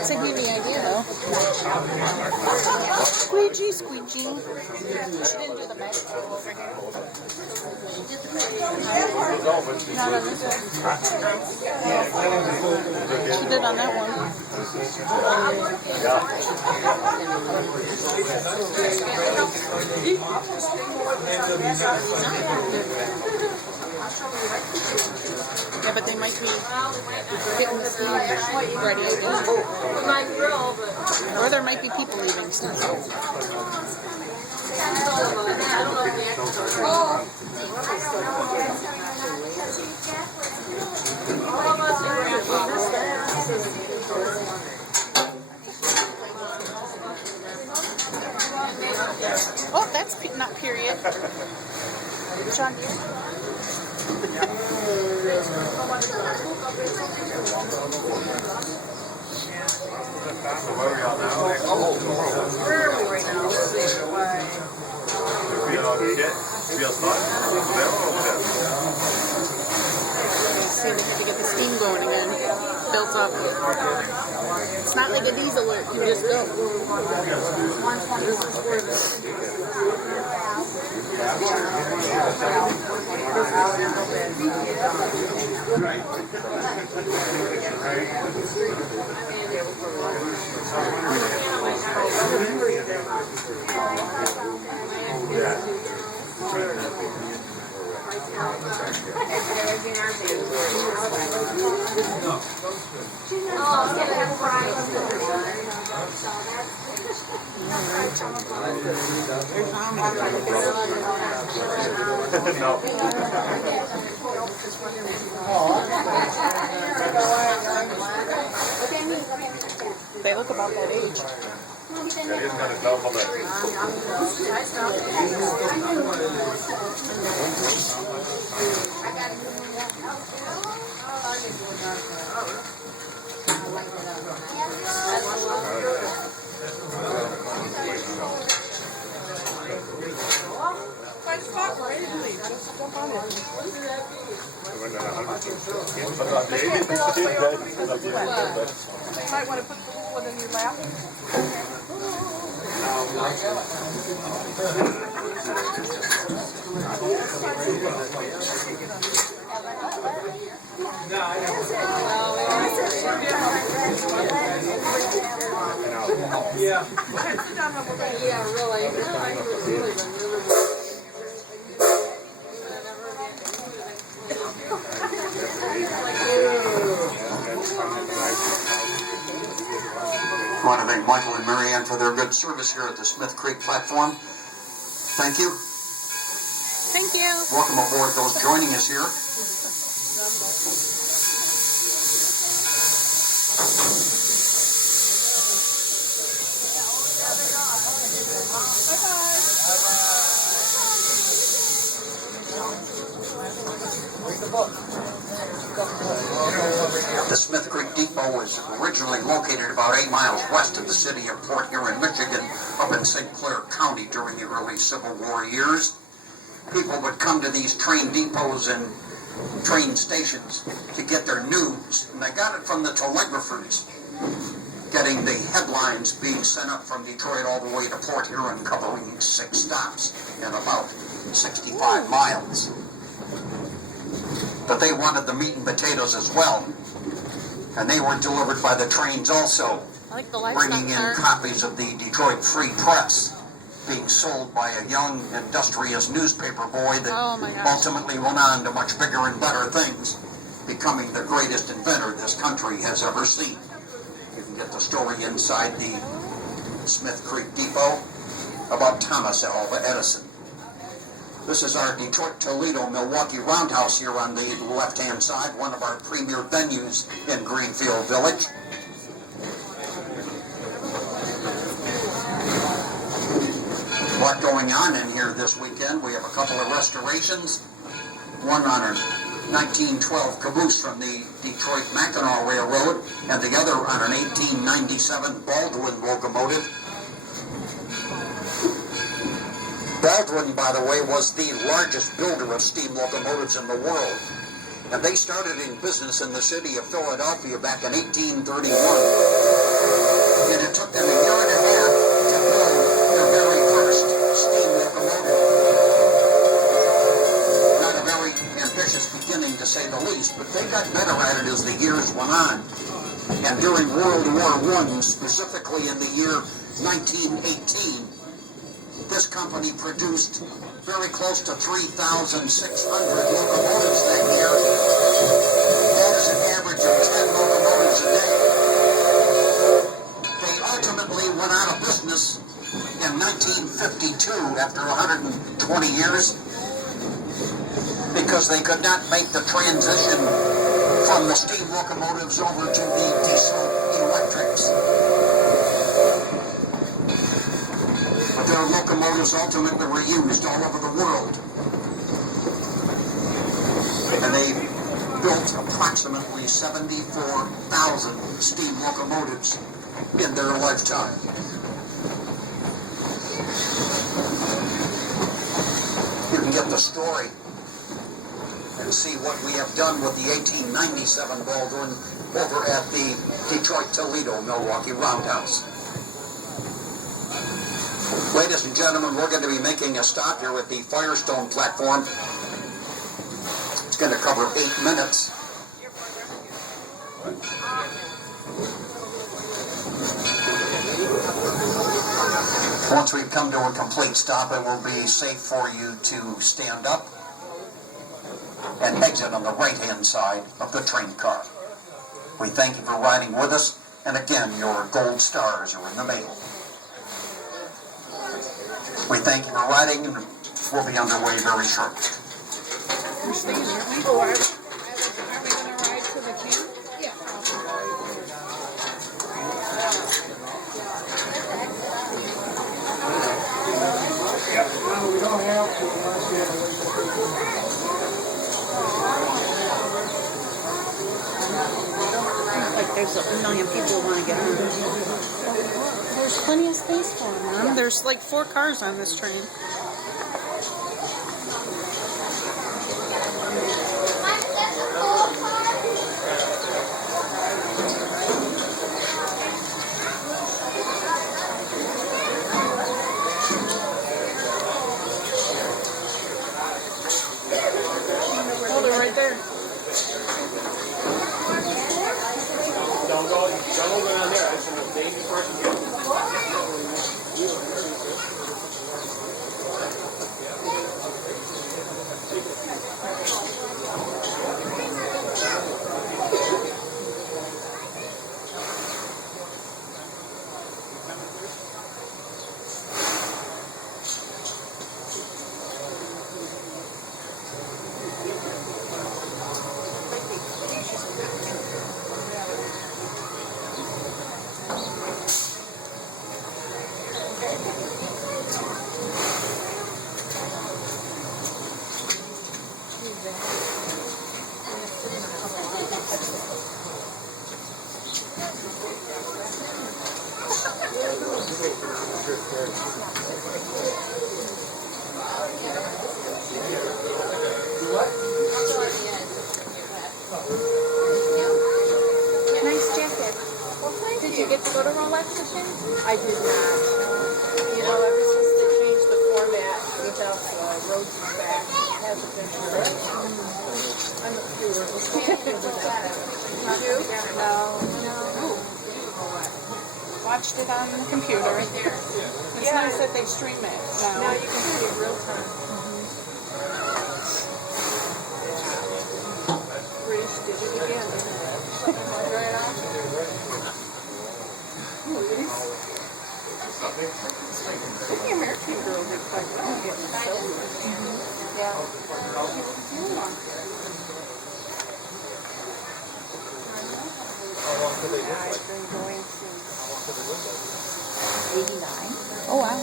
It's a handy idea, though. Squeegee, squeegee. She didn't do the back over here. Not on this one. She did on that one. Yeah, but they might be getting the steam ready. Or there might be people leaving still. Oh, that's not period. John Deere. Where are we right now? See, they had to get the steam going again. Built up. It's not like a diesel work, you just go. They look about that age. You might want to put the little one in your lap. Yeah. Yeah, really. I want to thank Michael and Marianne for their good service here at the Smith Creek platform. Thank you. Thank you. Welcome aboard those joining us here. The Smith Creek Depot was originally located about 8 miles west of the city of Port Huron, Michigan, up in St. Clair County during the early Civil War years. People would come to these train depots and train stations to get their news, and they got it from the telegraphers, getting the headlines being sent up from Detroit all the way to Port Huron, covering 6 stops and about 65 miles. But they wanted the meat and potatoes as well, and they were delivered by the trains also, I like the bringing in copies of the Detroit Free Press, being sold by a young, industrious newspaper boy that ultimately went on to much bigger and better things, becoming the greatest inventor this country has ever seen. You can get the story inside the Smith Creek Depot about Thomas Alva Edison. This is our Detroit, Toledo, Milwaukee Roundhouse here on the left-hand side, one of our premier venues in Greenfield Village. A lot going on in here this weekend. We have a couple of restorations. One on a 1912 caboose from the Detroit-Mackinac Railroad, and the other on an 1897 Baldwin locomotive. Baldwin, by the way, was the largest builder of steam locomotives in the world. And they started in business in the city of Philadelphia back in 1831. It took them a year and a half to build their very first steam locomotive. Not a very ambitious beginning, to say the least, but they got better at it as the years went on. And during World War I, specifically in the year 1918, this company produced very close to 3,600 locomotives that year. That is an average of 10 locomotives a day. They ultimately went out of business in 1952 after 120 years because they could not make the transition from the steam locomotives over to the diesel electrics. But their locomotives ultimately were used all over the world. And they built approximately 74,000 steam locomotives in their lifetime. You can get the story and see what we have done with the 1897 Baldwin over at the Detroit-Toledo-Milwaukee Roundhouse. Ladies and gentlemen, we're going to be making a stop here at the Firestone platform. It's going to cover 8 minutes. Once we've come to a complete stop, it will be safe for you to stand up and exit on the right-hand side of the train car. We thank you for riding with us, and again, your gold stars are in the mail. We thank you for riding, and we'll be underway very shortly. Are we going to ride to the camp? Like there's a million people who want to get on. There's plenty of space for them. There's like 4 cars on this train. Oh, they're right there. Don't go down there. It's a dangerous person. Nice jacket. Did you get to go to Rolex this year? I did not. You know, ever since they changed the format without roads back, it hasn't been correct. I'm a viewer. You? No. Watched it on the computer. It's nice that they stream it now. Now you can see it real time. British did it again, didn't it? Right off. The American girl did quite well getting silver. Yeah. I've been going since 89. Oh, wow.